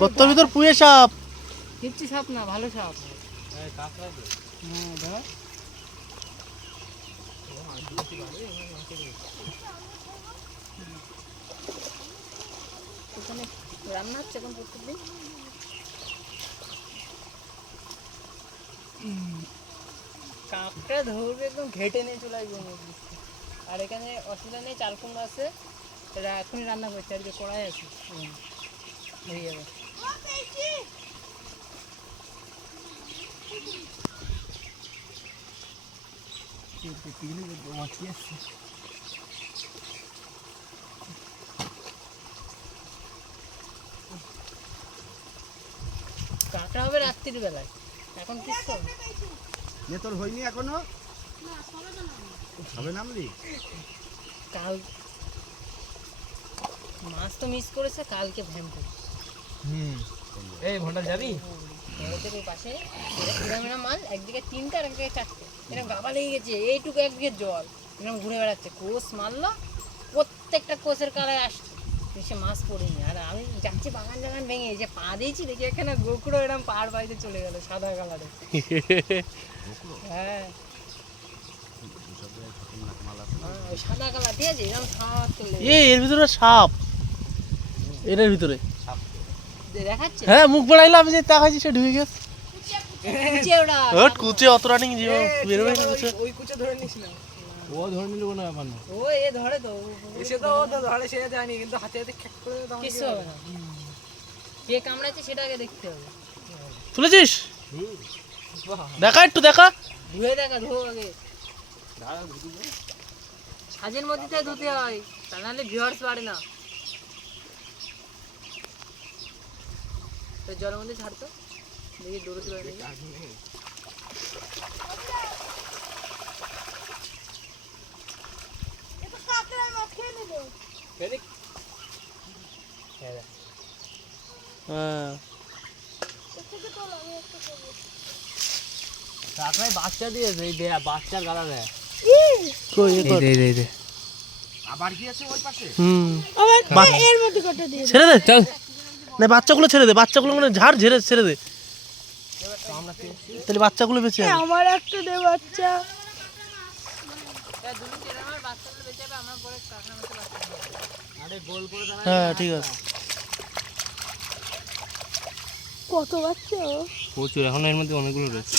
গর্তের ভিতর পুয়ে সাপ। কিচ্ছু সাপ না, ভালো সাপ। ওখানে রান্না হচ্ছে এখন প্রত্যেকদিন। কাকটা ধরবে একদম ঘেটে নিয়ে চলে আসবে। আর এখানে অসুবিধা নেই, চাল কুমড়ো আছে, এটা এখনই রান্না করছে, আর কি কড়াই আছে, হয়ে যাবে। কাঁকড়া হবে রাত্রির বেলায়, এখন কিচ্ছু তোর হয়নি এখনো? সবে নামলি? কাল মাছ তো মিস করেছে, কালকে ভ্যান করে। এই ঘন্টা যাবি? ওই পাশে এরকম মাল, একদিকে 3টা আর একদিকে 4টে, এরকম গাবা লেগে গেছে, এইটুকু একদিকে জল, এরকম ঘুরে বেড়াচ্ছে। কোষ মারলো, প্রত্যেকটা কোষের কালায় আসছে, সে মাছ পড়েনি। আর আমি যাচ্ছি বাগান জাগান ভেঙে, যে পা দিয়েছি দেখি এখানে গোকুড়ো এরকম পাহাড় বাড়িতে চলে গেল, সাদা কালারে। হ্যাঁ সাদা কালার, ঠিক আছে, এরকম সাপ চলে এর ভিতরে সাপ, এর ভিতরে দেখাচ্ছে। হ্যাঁ, মুখ বাড়াইলে আমি যে তাকাইছি সে ঢুকে গেছে। কুচে অত রানিং জীবন বেরোবে না। কুচে ওই কুচে ধরে নিছিলাম। ও ধরে নিল কোনো ব্যাপার না। ও এ ধরে তো, এসে তো ও তো ধরে, সে যায়নি, কিন্তু হাতে হাতে খ্যাক করে দাও, কিছু হবে না। কে কামড়াচ্ছে সেটা আগে দেখতে হবে। তুলেছিস? দেখা একটু দেখা, ধুয়ে দেখা, ধো আগে, সাজের মধ্যে থেকে ধুতে হয়, তা নাহলে ভিউয়ার্স বাড়ে না। তো জলের মধ্যে ছাড়তো, দেখি দৌড়ে চলে নাকি। কাকড়ায় বাচ্চা দিয়েছে, এই দে বাচ্চার গালা দেয়। আবার কি আছে ওই পাশে? এর মধ্যে কটা দিয়ে ছেড়ে দে, চল না, বাচ্চাগুলো ছেড়ে দে, বাচ্চাগুলো মানে ঝাড় ঝেড়ে ছেড়ে দে, তাহলে বাচ্চাগুলো বেঁচে যাবে। আমার একটা দে বাচ্চা। হ্যাঁ ঠিক আছে। কত বাচ্চা? প্রচুর, এখন এর মধ্যে অনেকগুলো রয়েছে।